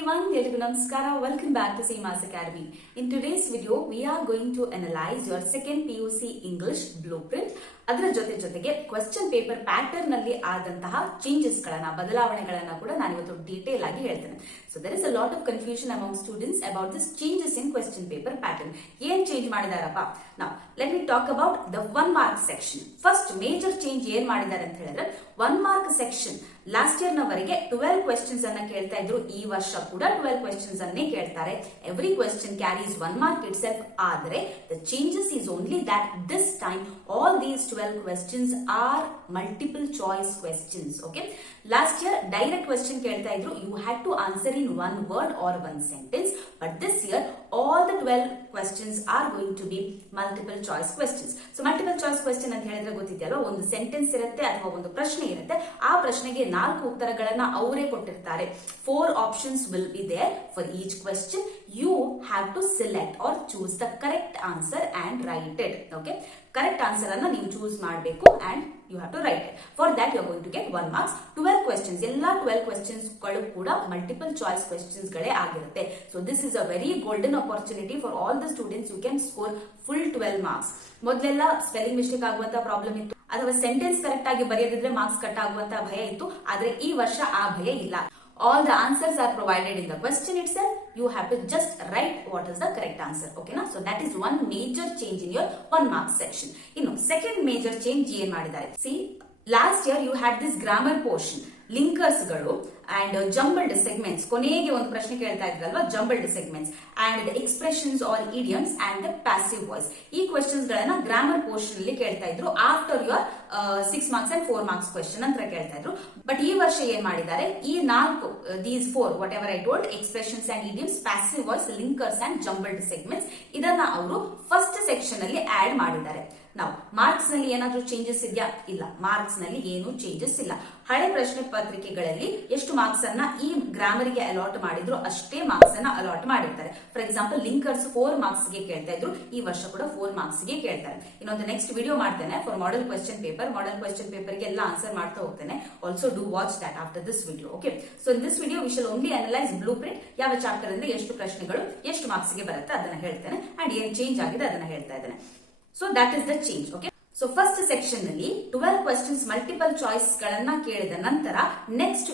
everyone, Elrigu Namaskara. Welcome back to Seema's Academy. In today's video, we are going to analyze your second PUC English blueprint. ಅದರ ಜೊತೆಗೆ question paper pattern ನಲ್ಲಿ ಆದಂತಹ changes ಗಳನ್ನ ಬದಲಾವಣೆಗಳನ್ನ ಕೂಡ ನಾನು ಇವತ್ತು detail ಆಗಿ ಹೇಳ್ತೇನೆ. So there is a lot of confusion among students about this changes in question paper pattern. ಏನ್ ಚೇಂಜ್ ಮಾಡಿದಾರಪ್ಪ? ನಾವು let me talk about the 1 mark section. First major change ಏನ್ ಮಾಡಿದ್ದಾರೆ ಅಂತ ಹೇಳಿದ್ರೆ 1 ಮಾರ್ಕ್ ಸೆಕ್ಷನ್ ಲಾಸ್ಟ್ ಇಯರ್ ನವರೆಗೆ 12 questions ಅನ್ನ ಕೇಳ್ತಾ ಇದ್ರು. ಈ ವರ್ಷ ಕೂಡ 12 ಕ್ವೆಶ್ಚನ್ಸ್ ಅನ್ನೇ ಕೇಳ್ತಾರೆ. Every question carries 1 mark itself. ಆದರೆ the changes is only that this time all these 12 questions are multiple choice questions. Okay, last year direct question kelta idru, you had to answer in one word or one sentence, but this year all the 12 questions are going to be multiple choice questions. So multiple choice question ಅಂತ ಹೇಳಿದ್ರೆ ಗೊತ್ತಿದೆಯಲ್ವಾ, ಒಂದು sentence ಇರುತ್ತೆ ಅಥವಾ ಒಂದು ಪ್ರಶ್ನೆ ಇರುತ್ತೆ. ಆ ಪ್ರಶ್ನೆಗೆ 4 ಉತ್ತರಗಳನ್ನ ಅವರೇ ಕೊಟ್ಟಿರ್ತಾರೆ. 4 options will be there for each question. You have to select or choose the correct answer and write it. Okay, correct answer ಅನ್ನ ನೀವು ಚೂಸ್ ಮಾಡಬೇಕು and you have to write it. For that you are going to get 1 marks. 12 questions, ಎಲ್ಲಾ 12 questions ಗಳು ಕೂಡ multiple choice questions ಗಳೇ ಆಗಿರುತ್ತೆ. So this is a very golden opportunity for all the students. You can score full 12 marks. ಮೊದಲೆಲ್ಲ spelling mistake ಆಗುವಂತ problem ಇತ್ತು, ಅಥವಾ sentence correct ಆಗಿ ಬರೆಯದಿದ್ರೆ ಮಾರ್ಕ್ಸ್ ಕಟ್ ಆಗುವಂತ ಭಯ ಇತ್ತು. ಆದ್ರೆ ಈ ವರ್ಷ ಆ ಭಯ ಇಲ್ಲ. All the answers are provided in the question itself. You have to just write what is the correct answer. Okay na? So that is one major change in your 1 mark section. Second major change ಏನ್ ಮಾಡಿದ್ದಾರೆ? See, last year you had this grammar portion, linkers ಗಳು and jumbled segments. ಕೊನೆಗೆ ಒಂದು ಪ್ರಶ್ನೆ ಕೇಳ್ತಾ ಇದ್ರಲ್ವಾ, jumbled segments and the expressions or idioms and the passive voice. ಈ questions ಗಳನ್ನ grammar portion ಅಲ್ಲಿ ಕೇಳ್ತಾ ಇದ್ರು. After your 6 marks and 4 marks question ಅಂತ ಕೇಳ್ತಾ ಇದ್ರು. ಬಟ್ ಈ ವರ್ಷ ಏನ್ ಮಾಡಿದ್ದಾರೆ, ಈ 4 these 4 whatever I told, expressions and idioms, passive voice, linkers and jumbled segments, ಇದನ್ನ ಅವರು ಫಸ್ಟ್ ಸೆಕ್ಷನ್ ಅಲ್ಲಿ ಆಡ್ ಮಾಡಿದ್ದಾರೆ. ನಾವು ಮಾರ್ಕ್ಸ್ ನಲ್ಲಿ ಏನಾದ್ರೂ ಚೇಂಜಸ್ ಇದೆಯಾ? ಇಲ್ಲ, ಮಾರ್ಕ್ಸ್ ನಲ್ಲಿ ಏನು ಚೇಂಜಸ್ ಇಲ್ಲ. ಹಳೆ ಪ್ರಶ್ನೆ ಪತ್ರಿಕೆಗಳಲ್ಲಿ ಎಷ್ಟು ಮಾರ್ಕ್ಸ್ ಅನ್ನ ಈ ಗ್ರಾಮರ್ ಗೆ ಅಲಾಟ್ ಮಾಡಿದ್ರು ಅಷ್ಟೇ ಮಾರ್ಕ್ಸ್ ಅನ್ನ ಅಲಾಟ್ ಮಾಡಿರ್ತಾರೆ. ಫಾರ್ ಎಕ್ಸಾಂಪಲ್ ಲಿಂಕರ್ಸ್ 4 ಮಾರ್ಕ್ಸ್ ಗೆ ಕೇಳ್ತಾ ಇದ್ರು, ಈ ವರ್ಷ ಕೂಡ 4 ಮಾರ್ಕ್ಸ್ ಗೆ ಕೇಳ್ತಾರೆ. ಇನ್ನೊಂದು ನೆಕ್ಸ್ಟ್ ವಿಡಿಯೋ ಮಾಡ್ತೇನೆ for model question paper. Model question paper ಗೆ ಎಲ್ಲ ಆನ್ಸರ್ ಮಾಡ್ತಾ ಹೋಗ್ತೇನೆ. Also do watch that after this video. Okay, so in this video we shall only analyse blue print. ಯಾವ ಚಾಪ್ಟರ್ ಅಂದ್ರೆ ಎಷ್ಟು ಪ್ರಶ್ನೆಗಳು ಎಷ್ಟು ಮಾರ್ಕ್ಸ್ ಗೆ ಬರುತ್ತೆ ಅದನ್ನ ಹೇಳ್ತೇನೆ, ಅಂಡ್ ಏನ್ ಚೇಂಜ್ ಆಗಿದೆ ಅದನ್ನ ಹೇಳ್ತಾ ಇದ್ದೇನೆ. So that is the change. Okay, so first section ನಲ್ಲಿ 12 questions multiple choice ಗಳನ್ನ ಕೇಳಿದ ನಂತರ next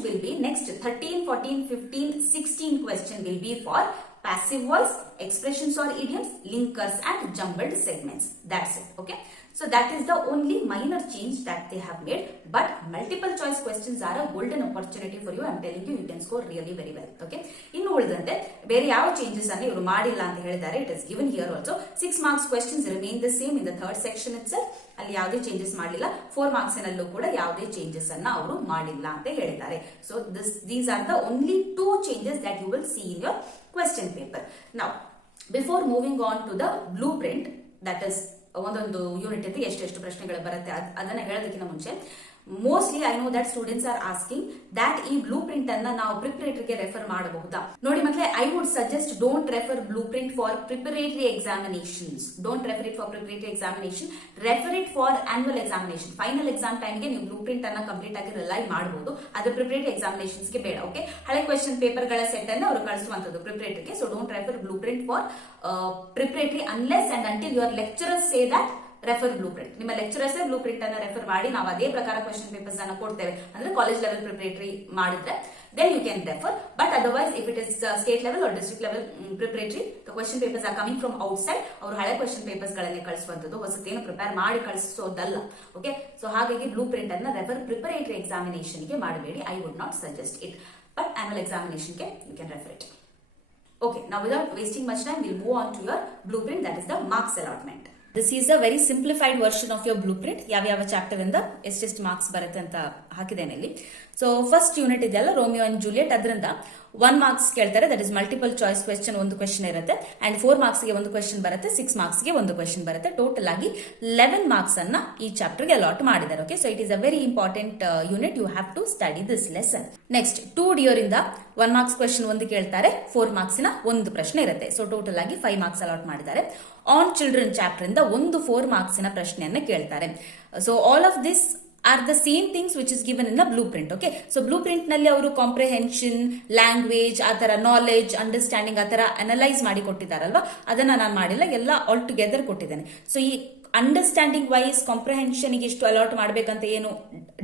13, 14, 15, 16 question will be for passive voice, expressions or idioms, linkers and jumbled segments. That's it. Okay, so that is the only minor change that they have made, but multiple choice questions are a golden opportunity for you. I am telling you, you can score really very well. Okay, ಇನ್ನು ಉಳಿದಂತೆ ಬೇರೆ ಯಾವ changes ಅನ್ನು ಇವರು ಮಾಡಿಲ್ಲ ಅಂತ ಹೇಳಿದ್ದಾರೆ. It is given here also. 6 marks questions remain the same in the third section itself. ಅಲ್ಲಿ ಯಾವುದೇ ಚೇಂಜಸ್ ಮಾಡಿಲ್ಲ. 4 marks ನಲ್ಲೂ ಕೂಡ ಯಾವುದೇ ಚೇಂಜಸ್ ಅನ್ನ ಅವರು ಮಾಡಿಲ್ಲ ಅಂತ ಹೇಳಿದ್ದಾರೆ. So these are the only 2 changes that you will see in your question paper. Now, before moving on to the blueprint, that is ಒಂದೊಂದು ಯೂನಿಟ್ ಅಲ್ಲಿ ಎಷ್ಟೆಷ್ಟು ಪ್ರಶ್ನೆಗಳು ಬರುತ್ತೆ ಅದನ್ನ ಹೇಳೋದಕ್ಕಿಂತ ಮುಂಚೆ, mostly I know that students are asking that ಈ blue print ಅನ್ನ ನಾವು ಪ್ರಿಪರೇಟರಿಗೆ ರೆಫರ್ ಮಾಡಬಹುದಾ? ನೋಡಿ ಮಕ್ಕಳೇ, I would suggest don't refer blue print for preparatory examinations. Don't refer it for preparatory examination, refer it for annual examination. Final exam ಟೈಮ್ಗೆ ನೀವು blue print ಅನ್ನ complete ಆಗಿ ರಿಲೈ ಮಾಡಬಹುದು. ಅದು ಪ್ರಿಪರೇಟರಿ ಎಕ್ಸಾಮಿನೇಷನ್ಸ್ ಗೆ ಬೇಡ. ಓಕೆ, ಹಳೆ ಕ್ವೆಶ್ಚನ್ ಪೇಪರ್ ಗಳ ಸೆಟ್ ಅನ್ನು ಅವರು ಕಳಿಸುವಂತದ್ದು ಪ್ರಿಪರೇಟರಿಗೆ. So don't refer blue print for preparatory unless and until your lecturers say that refer blue print. ನಿಮ್ಮ ಲೆಕ್ಚರರ್ಸ್ ಬ್ಲೂ ಪ್ರಿಂಟ್ ಅನ್ನ ರೆಫರ್ ಮಾಡಿ ನಾವು ಅದೇ ಪ್ರಕಾರ ಕ್ವೆಶ್ಚನ್ ಪೇಪರ್ಸ್ ಅನ್ನ ಕೊಡ್ತೇವೆ ಅಂದ್ರೆ ಕಾಲೇಜ್ ಲೆವೆಲ್ ಪ್ರಿಪರೇಟರಿ ಮಾಡಿದ್ರೆ then you can refer. But otherwise if it is state level or district level preparatory, the question papers are coming from outside. ಅವರು ಹಳೆ ಕ್ವೆಶ್ಚನ್ ಪೇಪರ್ಸ್ ಗಳನ್ನೇ ಕಳಿಸುವಂತದ್ದು, ಹೊಸತೇನು ಪ್ರಿಪೇರ್ ಮಾಡಿ ಕಳಿಸೋದಲ್ಲ. ಓಕೆ, ಸೊ ಹಾಗಾಗಿ ಬ್ಲೂ ಪ್ರಿಂಟ್ ಅನ್ನ ರೆಫರ್ ಪ್ರಿಪರೇಟರಿ ಎಕ್ಸಾಮಿನೇಷನ್ ಗೆ ಮಾಡಬೇಡಿ. I would not suggest it, but annual examination ಗೆ you can refer it. Okay, now without wasting much time, we'll move on to your blueprint, that is the marks allotment. This is a very simplified version of your blueprint. ಯಾವ chapter ಇಂದ ಎಷ್ಟೆಷ್ಟು marks ಬರುತ್ತೆ ಅಂತ ಹಾಕಿದ್ದೇನೆ ಇಲ್ಲಿ. So first unit ಇದೆಯಲ್ಲ, Romeo and Juliet, ಅದರಿಂದ 1 marks ಕೇಳ್ತಾರೆ. That is multiple choice question, ಒಂದು ಕ್ವೆಶ್ಚನ್ ಇರುತ್ತೆ. ಅಂಡ್ 4 ಮಾರ್ಕ್ಸ್ ಗೆ ಒಂದು ಕ್ವೆಶ್ಚನ್ ಬರುತ್ತೆ, 6 ಮಾರ್ಕ್ಸ್ ಗೆ ಒಂದು ಕ್ವೆಶ್ಚನ್ ಬರುತ್ತೆ. ಟೋಟಲ್ ಆಗಿ 11 ಮಾರ್ಕ್ಸ್ ಅನ್ನ ಈ ಚಾಪ್ಟರ್ ಗೆ ಅಲಾಟ್ ಮಾಡಿದ್ದಾರೆ. Okay, so it is a very important unit. You have to study this lesson. Next 2 dear ಇಂದ 1 ಮಾರ್ಕ್ಸ್ ಕ್ವೆಶ್ಚನ್ ಒಂದು ಕೇಳ್ತಾರೆ, 4 ಮಾರ್ಕ್ಸಿನ ಒಂದು ಪ್ರಶ್ನೆ ಇರುತ್ತೆ. ಸೊ ಟೋಟಲ್ ಆಗಿ 5 ಮಾರ್ಕ್ಸ್ ಅಲಾಟ್ ಮಾಡಿದ್ದಾರೆ. ಆನ್ ಚಿಲ್ಡ್ರನ್ ಚಾಪ್ಟರ್ ಇಂದ ಒಂದು 4 ಮಾರ್ಕ್ಸಿನ ಪ್ರಶ್ನೆಯನ್ನ ಕೇಳ್ತಾರೆ. So all of this are the same things which is given in the blue print. Okay, so blue print ನಲ್ಲಿ ಅವರು ಕಾಂಪ್ರಿಹೆನ್ಷನ್, ಲ್ಯಾಂಗ್ವೇಜ್, ಆ ತರ ನಾಲೆಜ್, ಅಂಡರ್ಸ್ಟ್ಯಾಂಡಿಂಗ್ ಆ ತರ ಅನಲೈಸ್ ಮಾಡಿ ಕೊಟ್ಟಿದ್ದಾರಲ್ವಾ, ಅದನ್ನ ನಾನು ಮಾಡಿಲ್ಲ, ಎಲ್ಲ ಆಲ್ ಟುಗೆದರ್ ಕೊಟ್ಟಿದ್ದೇನೆ. ಸೊ ಈ ಅಂಡರ್ಸ್ಟ್ಯಾಂಡಿಂಗ್ ವೈಸ್ ಕಾಂಪ್ರಿಹೆನ್ಷನ್ ಗೆ ಇಷ್ಟು ಅಲಾಟ್ ಮಾಡಬೇಕಂತ ಏನು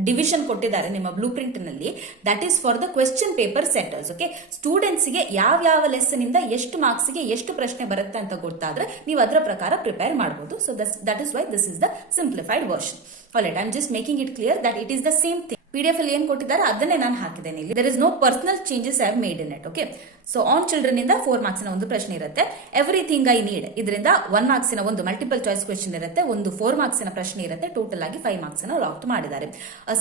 ಡಿವಿಷನ್ ಕೊಟ್ಟಿದ್ದಾರೆ ನಿಮ್ಮ ಬ್ಲೂ ಪ್ರಿಂಟ್ ನಲ್ಲಿ, that is for the question paper setters. Okay, students ಗೆ ಯಾವ ಲೆಸನ್ ಇಂದ ಎಷ್ಟು ಮಾರ್ಕ್ಸ್ ಗೆ ಎಷ್ಟು ಪ್ರಶ್ನೆ ಬರುತ್ತೆ ಅಂತ ಗೊತ್ತಾದ್ರೆ ನೀವು ಅದರ ಪ್ರಕಾರ ಪ್ರಿಪೇರ್ ಮಾಡಬಹುದು. So that is why this is the simplified version. Alright, I am just making it clear that it is the same thing. PDF ಅಲ್ಲಿ ಏನ್ ಕೊಟ್ಟಿದ್ದಾರೆ ಅದನ್ನೇ ನಾನು ಹಾಕಿದ್ದೇನೆ ಇಲ್ಲಿ. There is no personal changes I have made in it. Okay, so on children ಇಂದ 4 marks ಒಂದು ಪ್ರಶ್ನೆ ಇರುತ್ತೆ. ಎವ್ರಿಥಿಂಗ್ ಐ ನೀಡ್ ಇದರಿಂದ 1 ಮಾರ್ಕ್ಸ್ ಒಂದು ಮಲ್ಟಿಪಲ್ ಚಾಯ್ಸ್ ಕ್ವೆಶ್ಚನ್ ಇರುತ್ತೆ, ಒಂದು 4 ಮಾರ್ಕ್ಸ್ ಪ್ರಶ್ನೆ ಇರುತ್ತೆ. ಟೋಟಲ್ ಆಗಿ 5 ಮಾರ್ಕ್ಸ್ ಲಾಕ್ ಮಾಡಿದ್ದಾರೆ.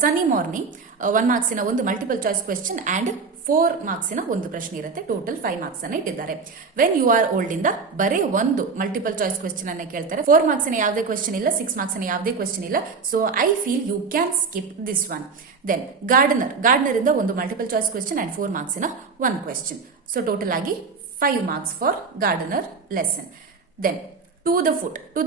ಸನಿ ಮಾರ್ನಿಂಗ್ 1 ಮಾರ್ಕ್ಸ್ ಒಂದು multiple choice question and 4 marks ಒಂದು ಪ್ರಶ್ನೆ ಇರುತ್ತೆ. ಟೋಟಲ್ 5 ಮಾರ್ಕ್ಸ್ ಇಟ್ಟಿದ್ದಾರೆ. ವೆನ್ ಯು ಆರ್ ಓಲ್ಡ್ ಇಂದ ಬರೀ ಒಂದು ಮಲ್ಟಿಪಲ್ ಚಾಯ್ಸ್ ಕ್ವೆಶ್ಚನ್ ಅನ್ನ ಕೇಳ್ತಾರೆ. 4 ಮಾರ್ಕ್ಸ್ ಯಾವುದೇ ಕ್ವೆಶ್ಚನ್ ಇಲ್ಲ, 6 ಮಾರ್ಕ್ಸ್ ಯಾವುದೇ ಕ್ವೆಶ್ಚನ್ ಇಲ್ಲ. So I feel you can skip this one. Then gardener ಇಂದ ಒಂದು multiple choice question and 4 marks 1 question. So total ಆಗಿ 5 marks for gardener lesson. Then to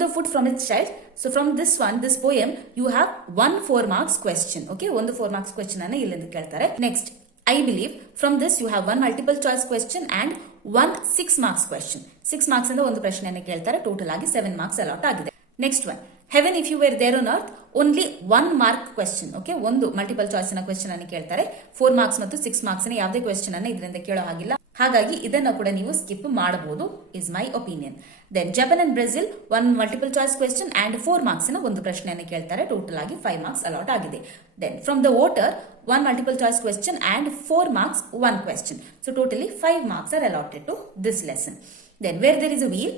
the foot from its child. So from this poem you have 1 4 marks question. Okay, ಒಂದು 4 marks question ಅನ್ನ ಇಲ್ಲಿಂದ ಕೇಳ್ತಾರೆ. Next I believe from this you have 1 multiple choice question and 1 6 marks question. 6 marks ಇಂದ ಒಂದು ಪ್ರಶ್ನೆಯನ್ನು ಕೇಳ್ತಾರೆ. Total ಆಗಿ 7 marks allot ಆಗಿದೆ. Next one, heaven if you were there on earth, only 1 mark question. Okay, ಒಂದು ಮಲ್ಟಿಪಲ್ ಚಾಯ್ಸ್ ಕ್ವೆಶ್ಚನ್ ಅನ್ನು ಕೇಳ್ತಾರೆ. 4 marks ಮತ್ತು 6 ಮಾರ್ಕ್ಸ್ ಯಾವುದೇ ಕ್ವೆಶ್ಚನ್ ಅನ್ನ ಇದರಿಂದ ಕೇಳೋ ಹಾಗಿಲ್ಲ, ಹಾಗಾಗಿ ಇದನ್ನ ಕೂಡ ನೀವು ಸ್ಕಿಪ್ ಮಾಡಬಹುದು, is my opinion. Then Japan and Brazil 1 multiple choice question and 4 marks ಒಂದು ಪ್ರಶ್ನೆಯನ್ನು ಕೇಳ್ತಾರೆ. ಟೋಟಲ್ ಆಗಿ 5 ಮಾರ್ಕ್ಸ್ ಅಲಾಟ್ ಆಗಿದೆ. Then from the water 1 multiple choice question and 4 marks 1 question. So totally 5 marks are allotted to this lesson. Then where there is a wheel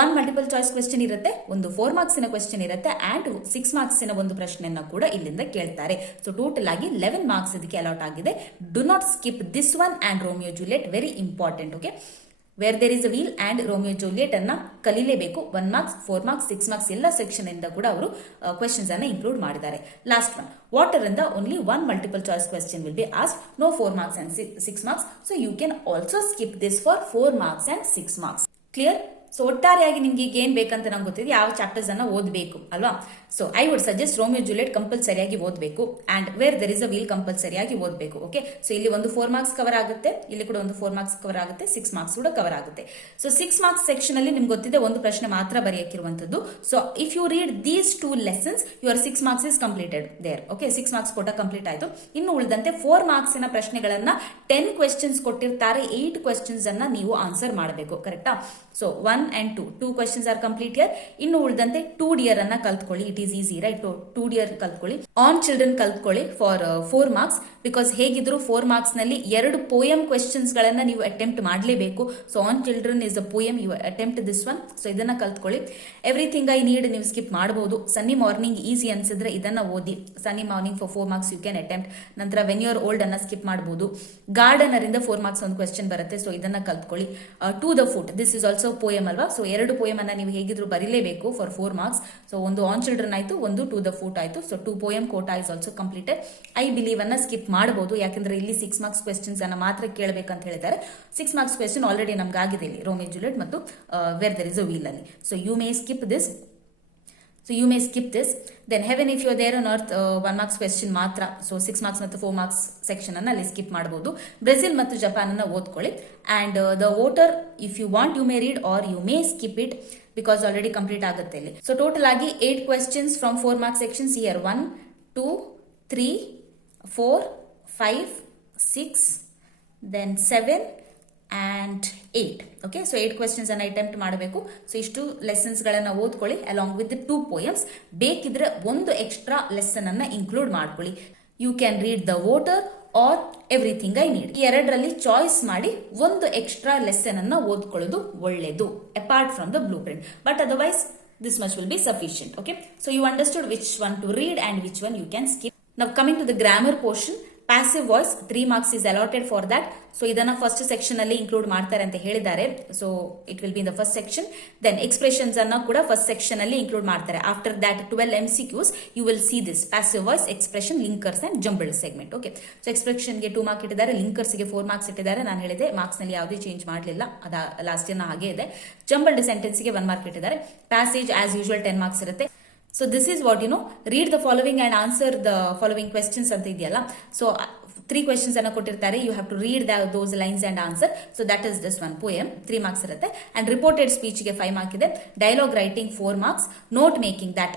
1 multiple choice question ಇರುತ್ತೆ, ಒಂದು 4 marks question ಇರುತ್ತೆ and 6 marks ಒಂದು ಪ್ರಶ್ನೆಯನ್ನ ಕೂಡ ಇಲ್ಲಿಂದ ಕೇಳ್ತಾರೆ. So total ಆಗಿ 11 marks ಇದಕ್ಕೆ ಅಲಾಟ್ ಆಗಿದೆ. Do not skip this one and Romeo Juliet, very important. Okay, where there is a wheel and Romeo Juliet ಅನ್ನ ಕಲಿಲೇಬೇಕು. 1 ಮಾರ್ಕ್ಸ್ 4 ಮಾರ್ಕ್ಸ್ 6 ಮಾರ್ಕ್ಸ್ ಎಲ್ಲ ಸೆಕ್ಷನ್ ಇಂದ ಕೂಡ ಅವರು ಕ್ವೆಶ್ಚನ್ಸ್ ಅನ್ನ ಇನ್ಕ್ಲೂಡ್ ಮಾಡಿದ್ದಾರೆ. ಲಾಸ್ಟ್ ಒನ್, ವಾಟರ್ ಇಂದ only 1 multiple choice question will be asked, no 4 marks and 6 marks. So you can also skip this for 4 marks and 6 marks. Clear? So ಒಟ್ಟಾರೆಯಾಗಿ ನಿಮ್ಗೆ ಈಗ ಏನ್ ಬೇಕಂತ ನಂಗೆ ಗೊತ್ತಿದೆ, ಯಾವ ಚಾಪ್ಟರ್ಸ್ ಅನ್ನ ಓದಬೇಕು ಅಲ್ವಾ. So I would suggest Romeo Juliet ಕಂಪಲ್ಸರಿಯಾಗಿ ಓದಬೇಕು and where there is a wheel ಕಂಪಲ್ಸರಿಯಾಗಿ ಓದಬೇಕು. ಓಕೆ, ಸೊ ಇಲ್ಲಿ ಒಂದು 4 ಮಾರ್ಕ್ಸ್ ಕವರ್ ಆಗುತ್ತೆ, ಇಲ್ಲಿ ಕೂಡ ಒಂದು 4 ಮಾರ್ಕ್ಸ್ ಕವರ್ ಆಗುತ್ತೆ, 6 ಮಾರ್ಕ್ಸ್ ಕೂಡ ಕವರ್ ಆಗುತ್ತೆ. ಸೊ 6 ಮಾರ್ಕ್ಸ್ ಸೆಕ್ಷನ್ ಅಲ್ಲಿ ನಿಮ್ಗೆ ಗೊತ್ತಿದೆ ಒಂದು ಪ್ರಶ್ನೆ ಮಾತ್ರ ಬರೆಯಕ್ಕಿರುವಂತದ್ದು. So if you read these 2 lessons your 6 marks is completed there. Okay, 6 marks ಕೋಟ ಕಂಪ್ಲೀಟ್ ಆಯ್ತು. ಇನ್ನು ಉಳಿದಂತೆ 4 ಮಾರ್ಕ್ಸ್ ಪ್ರಶ್ನೆಗಳನ್ನ 10 ಕ್ವೆಶ್ಚನ್ಸ್ ಕೊಟ್ಟಿರ್ತಾರೆ, 8 ಕ್ವೆಶ್ಚನ್ಸ್ ಅನ್ನ ನೀವು ಆನ್ಸರ್ ಮಾಡಬೇಕು. ಕರೆಕ್ಟಾ? So 1 and 2 questions are complete here. ಇನ್ನು ಉಳಿದಂತೆ 2 ಡಿಯರ್ ಅನ್ನ ಕಲ್ತ್ಕೊಳ್ಳಿ. It is easy right. 2 dear ಕಲ್ತ್ಕೊಳ್ಳಿ. ಆನ್ ಚಿಲ್ಡ್ರನ್ ಕಲ್ತ್ಕೊಳ್ಳಿ ಫಾರ್ 4 ಮಾರ್ಕ್ಸ್. ಬಿಕಾಸ್ ಹೇಗಿದ್ರು 4 ಮಾರ್ಕ್ಸ್ ನಲ್ಲಿ 2 ಪೋಯಮ್ ಕ್ವೆಶ್ಚನ್ಸ್ ಗಳನ್ನ ನೀವು ಅಟೆಂಪ್ಟ್ ಮಾಡಲೇಬೇಕು. So on children is a poem, you attempt this one. So ಇದನ್ನ ಕಲ್ತ್ಕೊಳ್ಳಿ. ಎವ್ರಿಥಿಂಗ್ ಐ ನೀಡ್ ನೀವು ಸ್ಕಿಪ್ ಮಾಡಬಹುದು. ಸನ್ನಿ ಮಾರ್ನಿಂಗ್ ಈಸಿ ಅನ್ಸಿದ್ರೆ ಇದನ್ನ ಓದಿ. Sunny morning for 4 marks you can attempt. ನಂತರ ವೆನ್ ಯುವರ್ ಓಲ್ಡ್ ಅನ್ನ ಸ್ಕಿಪ್ ಮಾಡಬಹುದು. ಗಾರ್ಡನರ್ ಇಂದ 4 ಮಾರ್ಕ್ಸ್ ಒಂದು ಕ್ವೆಶ್ಚನ್ ಬರುತ್ತೆ. ಸೊ ಇದನ್ನ ಕಲ್ತ್ಕೊಳ್ಳಿ. To the foot, this is also poem ಅಲ್ವಾ. ಸೊ 2 ಪೋಯಮ್ ಅನ್ನ ನೀವು ಹೇಗಿದ್ರು ಬರೀಲೇಬೇಕು ಫಾರ್ 4 ಮಾರ್ಕ್ಸ್. ಸೊ ಒಂದು ಆನ್ ಚಿಲ್ಡ್ರನ್ ಆಯ್ತು, ಒಂದು ಟು ದ ಫುಟ್ ಆಯ್ತು. So 2 poem quota is also completed. I believe ಅನ್ನ ಸ್ಕಿಪ್ ಮಾಡಬಹುದು, ಯಾಕಂದ್ರೆ ಇಲ್ಲಿ 6 ಮಾರ್ಕ್ಸ್ ಕ್ವೆಶ್ಚನ್ಸ್ ಅನ್ನ ಮಾತ್ರ ಕೇಳಬೇಕಂತ ಹೇಳಿದ್ದಾರೆ. 6 ಮಾರ್ಕ್ಸ್ ಕ್ವೆಶ್ಚನ್ ಆಲ್ರೆಡಿ ನಮ್ಗೆ ಆಗಿದೆ ಇಲ್ಲಿ ರೋಮಿಯೋ ಜೂಲಿಯಟ್ ಮತ್ತು where there is a wheel ಅಲ್ಲಿ. So you may skip this. Then heaven if you are there on earth 1 marks question ಮಾತ್ರ. ಸೊ 6 ಮಾರ್ಕ್ಸ್ ಮತ್ತು 4 ಮಾರ್ಕ್ಸ್ ಸೆಕ್ಷನ್ ಅನ್ನ ಅಲ್ಲಿ ಸ್ಕಿಪ್ ಮಾಡಬಹುದು. ಬ್ರೆಜಿಲ್ ಮತ್ತು ಜಪಾನ್ ಅನ್ನ ಓದ್ಕೊಳ್ಳಿ. And the water if you want you may read or you may skip it because already complete ಆಗುತ್ತೆ ಇಲ್ಲಿ. ಸೊ ಟೋಟಲ್ ಆಗಿ 8 questions from 4 marks sections here. 1 2 3 4 5 6 then 7 and 8. Okay, so 8 questions ಅನ್ನ attempt ಮಾಡಬೇಕು. So ಇಷ್ಟು lessons ಗಳನ್ನ ಓದ್ಕೊಳ್ಳಿ along with 2 poems. ಬೇಕಿದ್ರೆ ಒಂದು ಎಕ್ಸ್ಟ್ರಾ ಲೆಸನ್ ಅನ್ನ ಇನ್ಕ್ಲೂಡ್ ಮಾಡ್ಕೊಳ್ಳಿ. You can read the water or everything I need. ಈ ಎರಡರಲ್ಲಿ ಚಾಯ್ಸ್ ಮಾಡಿ ಒಂದು ಎಕ್ಸ್ಟ್ರಾ ಲೆಸನ್ ಅನ್ನ ಓದ್ಕೊಳ್ಳೋದು ಒಳ್ಳೆಯದು apart from the blue print. But otherwise this much will be sufficient. Okay, so you understood which one to read and which one you can skip. Now coming to the grammar portion, passive voice 3 marks is allotted for that. So ಇದನ್ನ first section ಅಲ್ಲಿ include ಮಾಡ್ತಾರೆ ಅಂತ ಹೇಳಿದ್ದಾರೆ. So it will be in the first section. Then expressions ಅನ್ನ ಕೂಡ first section ಅಲ್ಲಿ include ಮಾಡ್ತಾರೆ. After that 12 MCQs you will see this passive voice, expression, linkers and jumbled segment. Okay, so expression ಗೆ 2 marks ಇಟ್ಟಿದ್ದಾರೆ, linkers ಗೆ 4 marks ಇಟ್ಟಿದ್ದಾರೆ. ನಾನು ಹೇಳಿದೆ ಮಾರ್ಕ್ಸ್ ನಲ್ಲಿ ಯಾವುದೇ ಚೇಂಜ್ ಮಾಡಲಿಲ್ಲ, ಅದ ಲಾಸ್ಟ್ ಇಯರ್ ಹಾಗೆ ಇದೆ. ಜಂಬಲ್ಡ್ ಸೆಂಟೆನ್ಸ್ ಗೆ 1 ಮಾರ್ಕ್ ಇಟ್ಟಿದ್ದಾರೆ. ಪ್ಯಾಸೇಜ್ ಆಸ್ ಯೂಶುವಲ್ 10 ಮಾರ್ಕ್ಸ್ ಇರುತ್ತೆ. So this is what read the following and answer the following questions ಅಂತ ಇದೆಯಲ್ಲ. ಸೊ 3 questions ಅನ್ನ ಕೊಟ್ಟಿರ್ತಾರೆ. You have to read those lines and answer. So that is this one poem. 3 marks ಇರುತ್ತೆ. And reported speech ಗೆ 5 mark ಇದೆ. Dialogue writing 4 marks. Note making that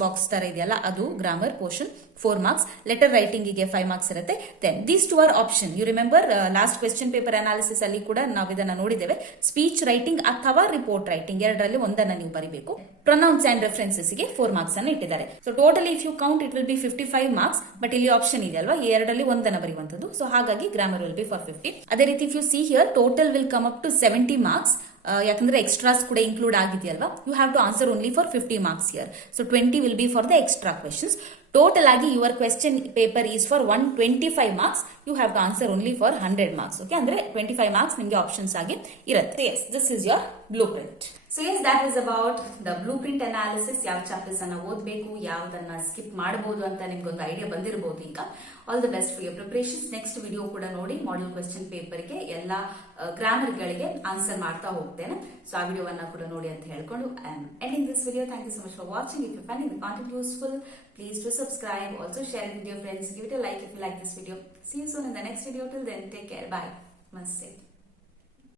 box ತರ ಇದೆಯಲ್ಲ ಅದು grammar portion 4 marks. Letter writing ಗೆ 5 marks ಇರುತ್ತೆ. Then these 2 are option. You remember last question paper analysis ಅಲ್ಲಿ ಕೂಡ ನಾವು ಇದನ್ನ ನೋಡಿದ್ದೇವೆ. ಸ್ಪೀಚ್ ರೈಟಿಂಗ್ ಅಥವಾ ರಿಪೋರ್ಟ್ ರೈಟಿಂಗ್ ಎರಡರಲ್ಲಿ ಒಂದನ್ನ ನೀವು ಬರೀಬೇಕು. ಪ್ರೊನೌನ್ಸ್ ಅಂಡ್ ರೆಫರೆನ್ಸಸ್ ಗೆ 4 ಮಾರ್ಕ್ಸ್ ಅನ್ನು ಇಟ್ಟಿದ್ದಾರೆ. So totally if you count it will be 55 marks. But ಇಲ್ಲಿ ಆಪ್ಷನ್ ಇದೆ ಅಲ್ವಾ, ಈ ಎರಡರಲ್ಲಿ ಒಂದನ್ನ ಬರೆಯುವಂತದ್ದು. ಸೊ ಹಾಗಾಗಿ ಗ್ರಾಮರ್ ವಿಲ್ ಬಿ ಫಾರ್ 50. ಅದೇ ರೀತಿ if you see here total will come up to 70 marks. ಯಾಕಂದ್ರೆ ಎಕ್ಸ್ಟ್ರಾಸ್ ಕೂಡ ಇನ್ಕ್ಲೂಡ್ ಆಗಿದೆಯಲ್ವಾ. You have to answer only for 50 marks here. So 20 will be for the extra questions. Total ಆಗಿ your question paper is for 125 marks. You have to answer only for 100 marks. Okay, ಅಂದ್ರೆ 25 marks ನಿಮಗೆ options ಆಗಿ ಇರುತ್ತೆ. Yes, this is your blueprint. So yes, that is about the blueprint analysis. ಯಾವ chapters ಅನ್ನ ಓದಬೇಕು, ಯಾವ್ದನ್ನ skip ಮಾಡಬಹುದು ಅಂತ ನಿಮ್ಗೊಂದು ಐಡಿಯಾ ಬಂದಿರಬಹುದು ಈಗ. All the best for your preparations. Next video ಕೂಡ ನೋಡಿ, ಮಾಡೆಲ್ ಕ್ವೆಶ್ಚನ್ ಪೇಪರ್ಗೆ ಎಲ್ಲ ಗ್ರಾಮರ್ ಗಳಿಗೆ ಆನ್ಸರ್ ಮಾಡ್ತಾ ಹೋಗ್ತೇನೆ. ಸೊ ಆ ವಿಡಿಯೋವನ್ನ ಕೂಡ ನೋಡಿ ಅಂತ ಹೇಳ್ಕೊಂಡು I am ending this video. Thank you so much for watching. If you find the content useful, please do subscribe. Also share it with your friends. Give it a like if you like this video. See you soon in the next video. Till then, take care. Bye. Namaste.